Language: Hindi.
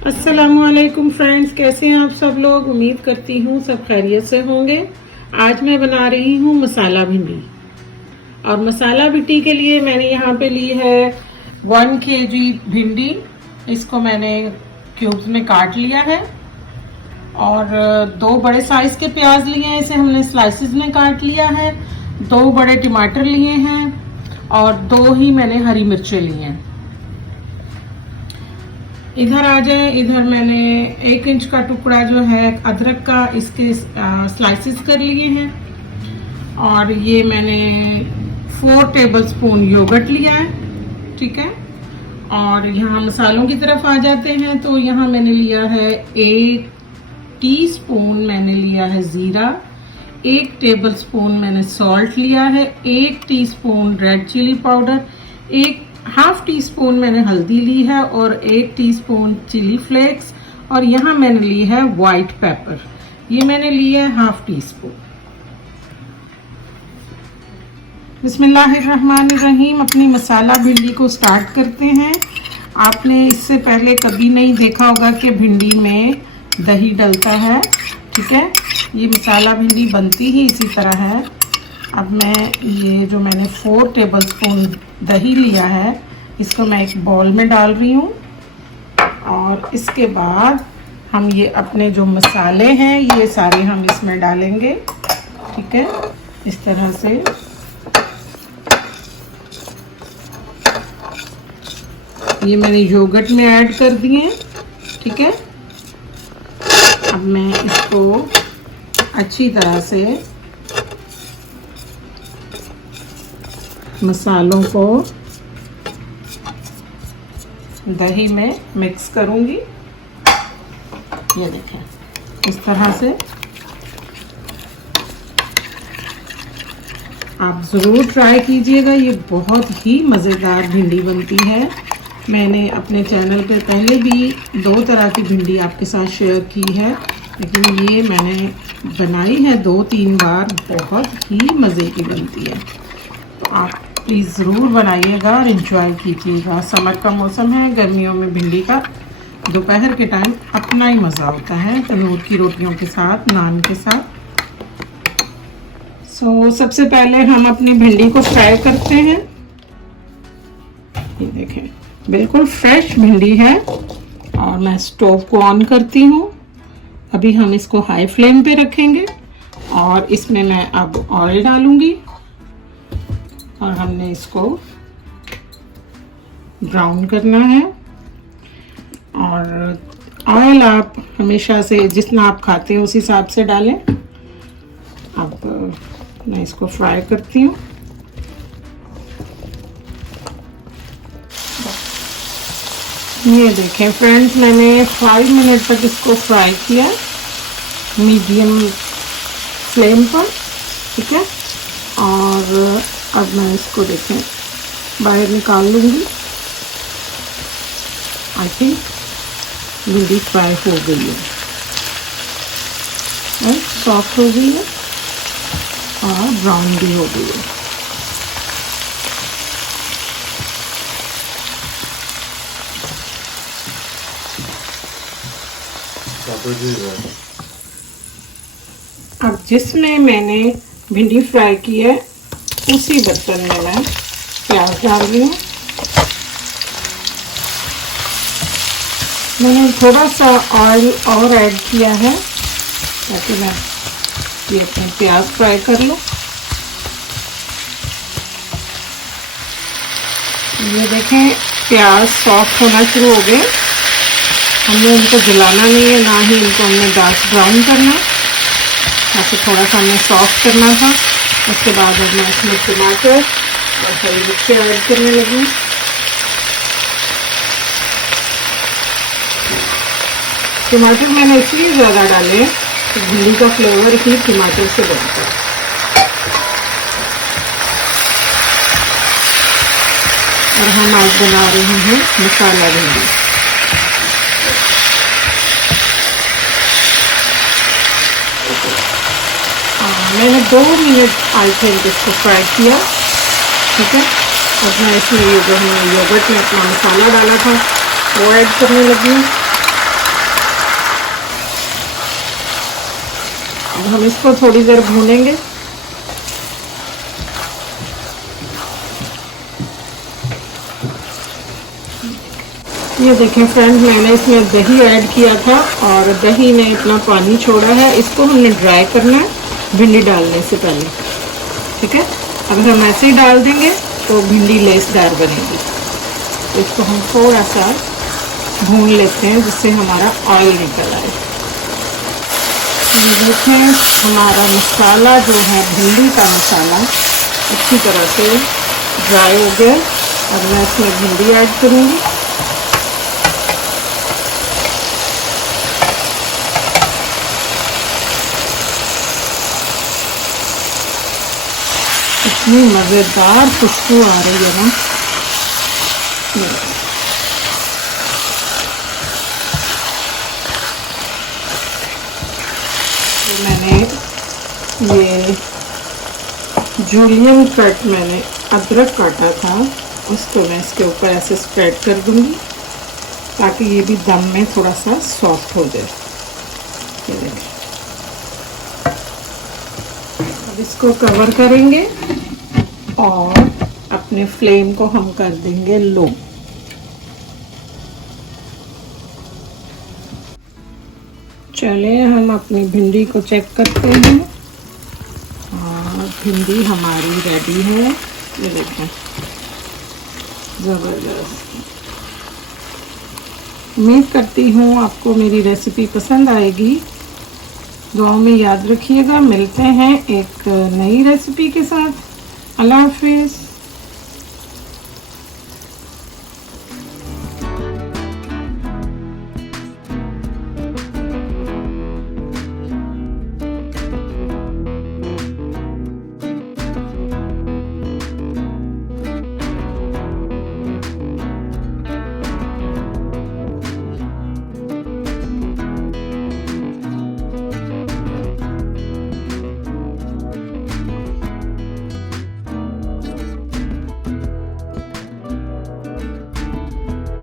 अस्सलामुअलैकुम फ्रेंड्स, कैसे हैं आप सब लोग। उम्मीद करती हूँ सब खैरियत से होंगे। आज मैं बना रही हूँ मसाला भिंडी। और मसाला भिंडी के लिए मैंने यहाँ पे ली है 1 kg भिंडी। इसको मैंने क्यूब्स में काट लिया है। और 2 बड़े साइज के प्याज लिए हैं, इसे हमने स्लाइसिस में काट लिया है। 2 बड़े टमाटर लिए हैं और 2 ही मैंने हरी मिर्चें ली हैं। इधर आ जाए, इधर मैंने 1 इंच का टुकड़ा जो है अदरक का, इसके स्लाइसिस कर लिए हैं। और ये मैंने 4 टेबलस्पून योगर्ट लिया है, ठीक है। और यहाँ मसालों की तरफ आ जाते हैं, तो यहाँ मैंने लिया है 1 टीस्पून मैंने लिया है ज़ीरा, 1 टेबलस्पून मैंने सॉल्ट लिया है, 1 teaspoon red chilli powder, 1/2 teaspoon मैंने हल्दी ली है और 1 टीस्पून चिली फ्लेक्स। और यहाँ मैंने ली है वाइट पेपर, ये मैंने लिया है 1/2 टीस्पून। बिस्मिल्लाहिर्रहमानिर्रहीम। अपनी मसाला भिंडी को स्टार्ट करते हैं। आपने इससे पहले कभी नहीं देखा होगा कि भिंडी में दही डलता है, ठीक है। ये मसाला भिंडी बनती ही इसी तरह है। अब मैं ये जो मैंने 4 टेबलस्पून दही लिया है, इसको मैं एक बाउल में डाल रही हूँ। और इसके बाद हम ये अपने जो मसाले हैं ये सारे हम इसमें डालेंगे, ठीक है। इस तरह से ये मैंने योगर्ट में ऐड कर दिए, ठीक है। अब मैं इसको अच्छी तरह से मसालों को दही में मिक्स करूंगी। ये देखें, इस तरह से आप ज़रूर ट्राई कीजिएगा। ये बहुत ही मज़ेदार भिंडी बनती है। मैंने अपने चैनल पे पहले भी 2 तरह की भिंडी आपके साथ शेयर की है, लेकिन ये मैंने बनाई है 2-3 बार, बहुत ही मज़े की बनती है। तो आप प्लीज़ ज़रूर बनाइएगा और इन्जॉय कीजिएगा। समर का मौसम है, गर्मियों में भिंडी का दोपहर के टाइम अपना ही मज़ा होता है, तंदूर की रोटियों के साथ, नान के साथ। सबसे पहले हम अपनी भिंडी को फ्राई करते हैं। ये देखें, बिल्कुल फ्रेश भिंडी है। और मैं स्टोव को ऑन करती हूँ। अभी हम इसको हाई फ्लेम पे रखेंगे और इसमें मैं अब ऑयल डालूंगी। और हमने इसको ब्राउन करना है। और ऑयल आप हमेशा से जितना आप खाते हैं उस हिसाब से डालें। अब मैं इसको फ्राई करती हूँ। ये देखें फ्रेंड्स, मैंने 5 मिनट तक इसको फ्राई किया मीडियम फ्लेम पर, ठीक है। और अब मैं इसको देखें बाहर निकाल लूँगी। आई थिंक भिंडी फ्राई हो गई है, सॉफ्ट हो गई है और ब्राउन भी हो गई है। अब जिसमें मैंने भिंडी फ्राई की है उसी बर्तन में मैं प्याज डाल रही हूँ। मैंने थोड़ा सा ऑयल और ऐड किया है ताकि मैं ये अपने प्याज फ्राई कर लूँ। ये देखें, प्याज सॉफ्ट होना शुरू हो गए। हमने इनको जलाना नहीं है, ना ही इनको हमने डार्क ब्राउन करना, ताकि थोड़ा सा हमें सॉफ्ट करना था। उसके बाद अब मैं इसमें टमाटर और हरी मिर्ची ऐड करने लगी। टमाटर मैंने इसलिए ज़्यादा डाले तो भिंडी का फ्लेवर ही टमाटर से बनता है। और हम आज बना रहे हैं मसाला भिंडी। मैंने 2 मिनट आई थिंक इसको फ्राई किया, ठीक है। अब मैं इसमें ये जो हमने योगर्ट में अपना मसाला डाला था वो ऐड करने लगी। अब हम इसको थोड़ी देर भूनेंगे। ये देखें फ्रेंड्स, मैंने इसमें दही ऐड किया था और दही ने इतना पानी छोड़ा है। इसको हमने ड्राई करना है भिंडी डालने से पहले, ठीक है। अगर हम ऐसे ही डाल देंगे तो भिंडी लेसदार बनेगी। तो इसको हम थोड़ा सा भून लेते हैं जिससे हमारा ऑयल निकल आए। ये देखें हमारा मसाला जो है, भिंडी का मसाला अच्छी तरह से ड्राई हो गया। अब मैं इसमें भिंडी ऐड करूँगी। इतनी मज़ेदार खुशबू आ रही है ना। मैंने ये जूलियन कट मैंने अदरक काटा था, उसको मैं इसके ऊपर ऐसे स्प्रेड कर दूंगी ताकि ये भी दम में थोड़ा सा सॉफ्ट हो जाए। ये देखिए, अब इसको कवर करेंगे और अपने फ्लेम को हम कर देंगे लो। चले हम अपनी भिंडी को चेक करते हैं और भिंडी हमारी रेडी है। ये देखें, ज़बरदस्त। उम्मीद करती हूँ आपको मेरी रेसिपी पसंद आएगी। दुआओं में याद रखिएगा। मिलते हैं एक नई रेसिपी के साथ। अल्लाह हाफिज़।